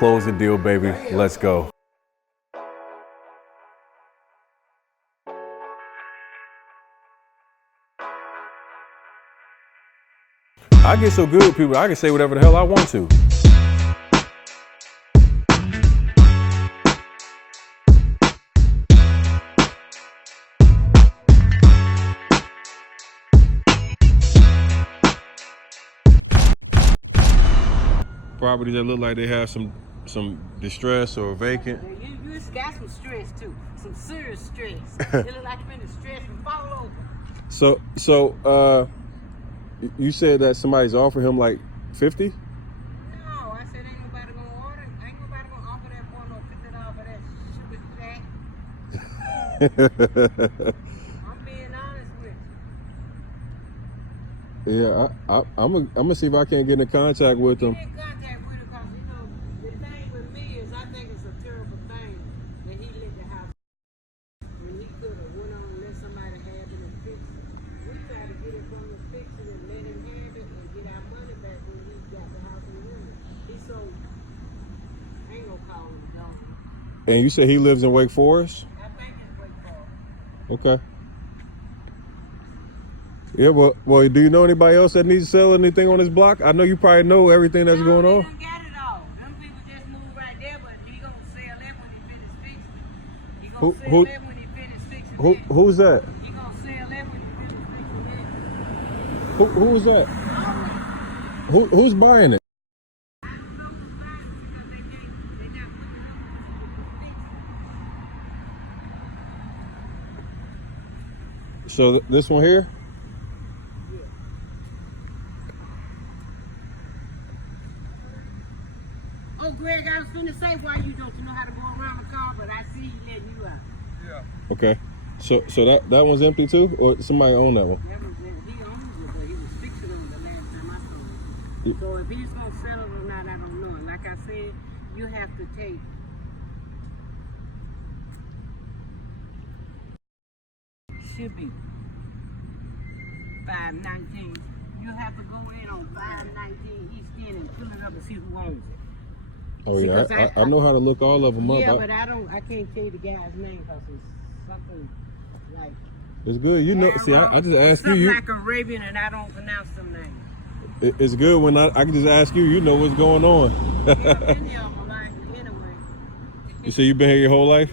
close the deal, baby. Let's go. I get so good with people, I can say whatever the hell I want to. Properties that look like they have some distress or vacant. You got some stress too, some serious stress. It look like you've been stressed and fall over. So, you said that somebody's offered him like 50? No, I said ain't nobody gonna offer that boy no $50 for that sugar jack. I'm being honest with you. Yeah, I'm gonna see if I can't get in contact with him. Get in contact with him because the thing with me is I think it's a terrible thing that he let the house when he could have went on and let somebody have it and fix it. We try to get it from the fixer and let him have it and get our money back when we got the house in Women. He sold. Ain't no calling dog. And you said he lives in Wake Forest? I think it's Wake Forest. Okay. Yeah, well, do you know anybody else that needs to sell anything on this block? I know you probably know everything that's going on. He done got it all. Them people just moved right there, but he gonna sell that when he finish fixing it. He gonna sell that when he finish fixing it. Who's that? He gonna sell that when he finish fixing it. Who is that? Who's buying it? I don't know who's buying it because they not putting it up to fix it. So this one here? Oh, Greg, I was finna say why you don't know how to go around the car, but I see he letting you out. Yeah. Okay. So that one's empty too, or somebody own that one? He owns it, but he was fixing them the last time I saw him. So if he's gonna sell it or not, I don't know. And like I said, you have to take. Should be 519. You have to go in on 519 East End and pull it up and see who owns it. Oh yeah, I know how to look all of them up. Yeah, but I can't tell you the guy's name because it's something like. It's good, you know. See, I just ask you. Something like Arabian, and I don't pronounce them names. It's good when I can just ask you. You know what's going on. Yeah, I've been here all my life anyway. You say you've been here your whole life?